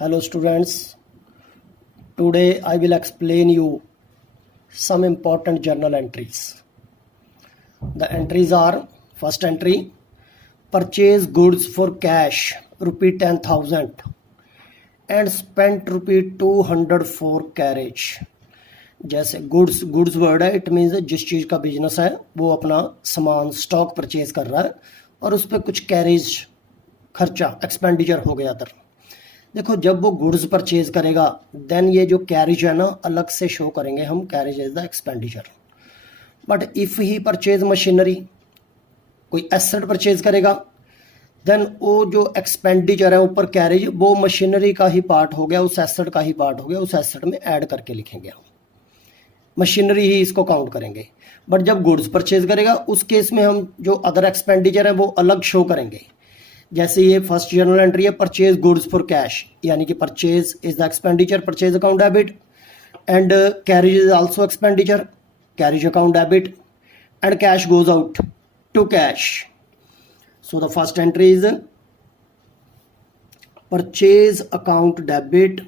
Hello students, today I will explain you some important journal entries. The entries are: first entry, purchase goods for cash rupee 10,000 and spent rupee 200 for carriage. जैसे goods word है, it means जिस चीज़ का business है वो अपना सामान stock purchase कर रहा है और उस पर कुछ कैरेज खर्चा एक्सपेंडिचर हो गया। देखो, जब वो गुड्स परचेज करेगा देन ये जो कैरेज है ना अलग से शो करेंगे हम, carriage is the expenditure. But if he purchase machinery, कोई एसेट परचेज करेगा, देन वो जो एक्सपेंडिचर है ऊपर कैरेज, वो मशीनरी का ही पार्ट हो गया, उस एसेट का ही पार्ट हो गया, उस एसेट में ऐड करके लिखेंगे हम, मशीनरी ही इसको काउंट करेंगे। बट जब गुड्स परचेज करेगा उस केस में हम जो अदर एक्सपेंडिचर है वो अलग शो करेंगे। जैसे ये फर्स्ट जर्नल एंट्री है, परचेज गुड्स फॉर कैश, यानी कि purchase is the expenditure, purchase account debit, and carriage is also expenditure, carriage account debit, and cash goes out to cash. So the first entry is purchase account debit,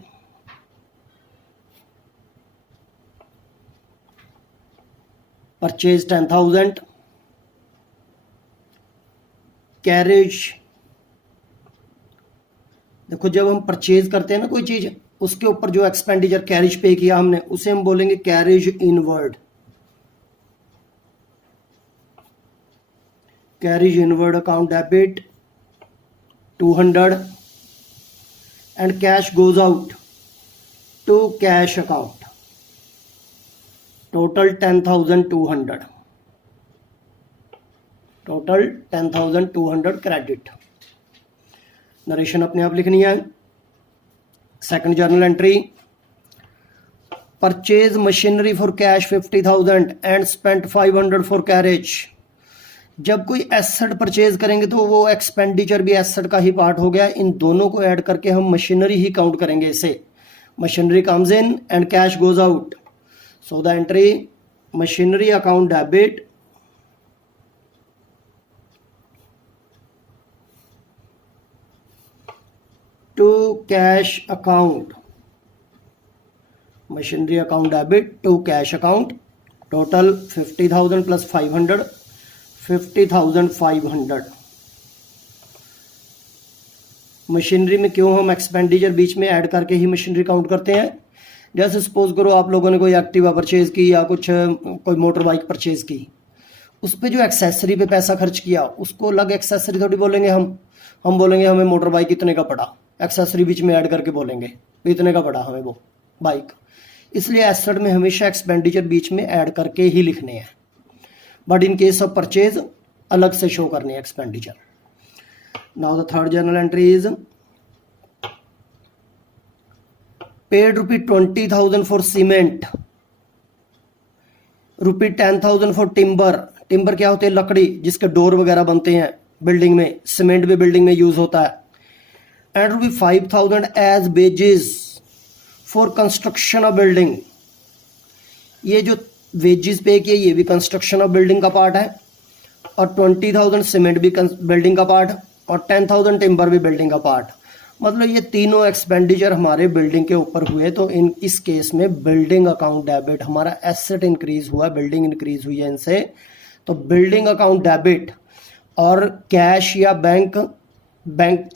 purchase 10,000, carriage. देखो, जब हम purchase करते हैं ना कोई चीज, उसके ऊपर जो एक्सपेंडिचर कैरेज पे किया हमने उसे हम बोलेंगे carriage inward, carriage inward account debit 200 and cash goes out to cash account, total 10,200, total 10,200 credit. Narration अपने आप लिखनी है। Second journal entry, purchase machinery for cash 50,000 and spent 500 for carriage. जब कोई एसेट परचेज करेंगे तो वो एक्सपेंडिचर भी एसेट का ही पार्ट हो गया, इन दोनों को ऐड करके हम मशीनरी ही काउंट करेंगे इसे। Machinery comes in and cash goes out, so the entry machinery account debit to cash account, machinery account debit to cash account, total 50,000 plus 500, 50,500। Machinery में क्यों हम एक्सपेंडिचर बीच में ऐड करके ही मशीनरी काउंट करते हैं? जैसे सपोज करो आप लोगों ने कोई एक्टिवा परचेज की या कुछ कोई मोटर बाइक परचेज की, उस पर जो एक्सेसरी पे पैसा खर्च किया उसको अलग एक्सेसरी थोड़ी बोलेंगे हम बोलेंगे हमें मोटर बाइक इतने का पड़ा, एक्सेसरी बीच में ऐड करके बोलेंगे इतने का पड़ा हमें वो बाइक। इसलिए एसेट में हमेशा एक्सपेंडिचर बीच में ऐड करके ही लिखने हैं, but in case of purchase अलग से शो करने हैं expenditure. Now the third journal entry is paid rupee 20,000 for cement, rupee 10,000 for timber. Timber क्या होते हैं? लकड़ी जिसके डोर वगैरह बनते हैं बिल्डिंग में, सीमेंट भी बिल्डिंग में यूज होता है। And rupee 5,000 as wages for construction of building. ये जो वेजेस पे किए ये भी कंस्ट्रक्शन ऑफ बिल्डिंग का पार्ट है, और 20,000 सीमेंट भी बिल्डिंग का पार्ट, और 10,000 टिम्बर भी बिल्डिंग का पार्ट। मतलब ये तीनों एक्सपेंडिचर हमारे बिल्डिंग के ऊपर हुए, तो इस केस में बिल्डिंग अकाउंट डेबिट, हमारा एसेट इंक्रीज हुआ, बिल्डिंग इंक्रीज हुई है इनसे, तो बिल्डिंग अकाउंट डेबिट। और कैश या बैंक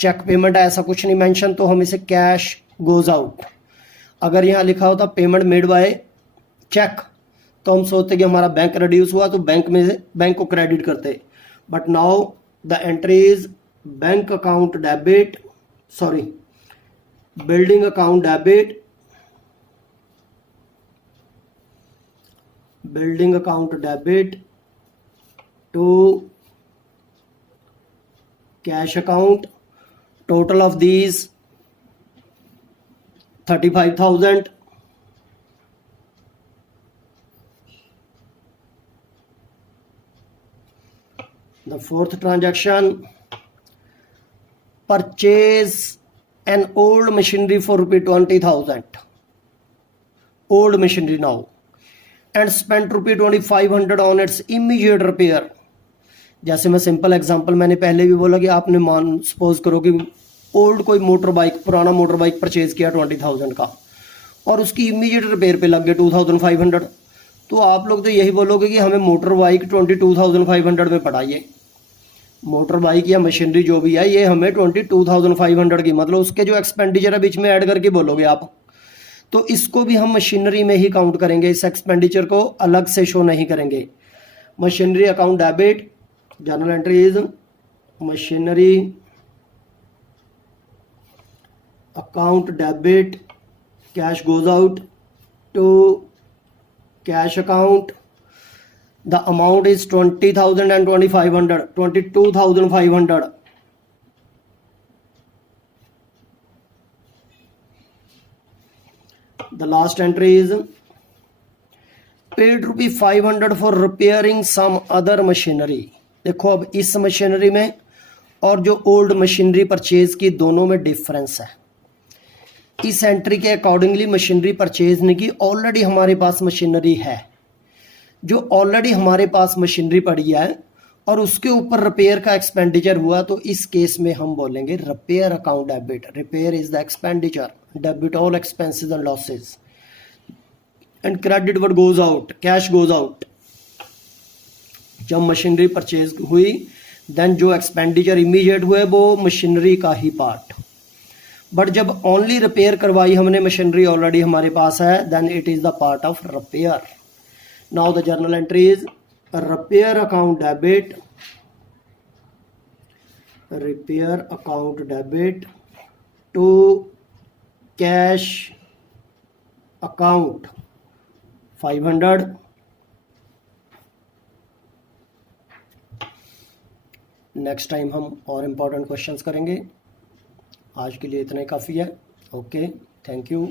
चेक पेमेंट ऐसा कुछ नहीं मेंशन, तो हम इसे कैश गोज आउट। अगर यहाँ लिखा होता पेमेंट मेड बाय चेक तो हम सोचते कि हमारा बैंक रिड्यूस हुआ तो बैंक में से बैंक को क्रेडिट करते, but now the entry is bank account debit, sorry building account debit, building account debit to cash account, total of these 35,000, the fourth transaction, purchase an old machinery for rupee 20,000, old machinery now, and spent rupee 2,500 on its immediate repair। जैसे मैं simple example मैंने पहले भी बोला कि आपने मान suppose करो कि ओल्ड कोई मोटर बाइक, पुराना मोटर बाइक परचेज किया 20,000 का और उसकी इमीडिएट रिपेयर पे लग गए 2,500, तो आप लोग तो यही बोलोगे कि हमें मोटर बाइक 22,500 में पड़ाइए। मोटर बाइक या मशीनरी जो भी है ये हमें 22,500 की, मतलब उसके जो एक्सपेंडिचर है बीच में ऐड करके बोलोगे आप, तो इसको भी हम मशीनरी में ही काउंट करेंगे, इस एक्सपेंडिचर को अलग से शो नहीं करेंगे। Machinery account debit, journal entry is machinery account debit, cash goes out to cash account, the amount is 20,000 and 2,500, 22,500. The last entry is paid ₹500 for repairing some other machinery. देखो अब इस machinery में और जो old machinery purchase की दोनों में difference है। इस एंट्री के अकॉर्डिंगली मशीनरी परचेज नहीं की, ऑलरेडी हमारे पास मशीनरी है। जो ऑलरेडी हमारे पास मशीनरी पड़ी है और उसके ऊपर रिपेयर का एक्सपेंडिचर हुआ, तो इस केस में हम बोलेंगे repair account debit. Repair is the expenditure, debit all expenses and losses, and credit what goes out, cash goes out. जब मशीनरी परचेज हुई देन जो एक्सपेंडिचर इमीडिएट हुए वो मशीनरी का ही पार्ट, बट जब ओनली रिपेयर करवाई हमने, मशीनरी ऑलरेडी हमारे पास है, then it is the part of repair. Now the journal entry is repair account debit, repair account debit to cash account 500. Next time हम और इम्पोर्टेंट क्वेश्चंस करेंगे। आज के लिए इतना ही काफ़ी है। Okay, thank you.